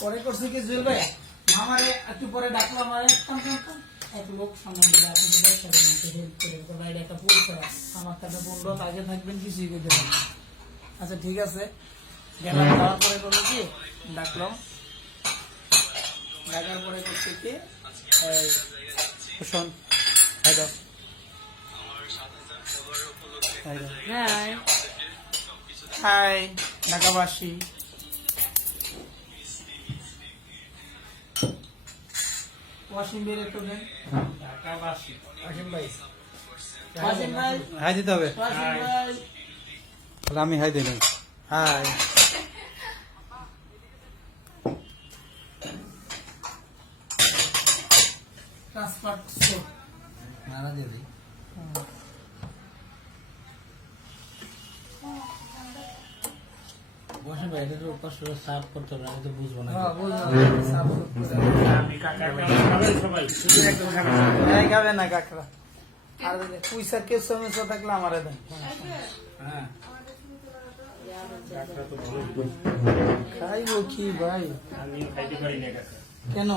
পরে করছে কি জুয়েল ভাই? আমারে একটু পরে ডাকলো আমার। এক লোক সামনে দিলে আপনি ব্যবসা হেল্প করে। একটা আছে। আমার বন্ধু আগে থাকবেন কিছুই করতে আচ্ছা ঠিক আছে। গেলাম যাওয়ার পরে করল কি? ডাকলাম ডাকার পরে করছে কি? শোন হ্যাঁ হাই ঢাকাবাসী। ওয়াসিম বের একটু দেন ওয়াসিম ভাই। ওয়াসিম ভাই? হাই দিতে হবে। ওয়াসিম ভাই। তাহলে আমি হাই দিলাম। হাই। ট্রান্সফার মারা দেবে বসে ভাই কষ্ট সাফ করতে হবে আমি তো বুঝব না। হ্যাঁ সাফ আর পয়সা কেউ সমস্যা থাকলে আমারে দেন। হ্যাঁ। খাইবো কি ভাই? আমি খাইতে পারি না কাকা কেন?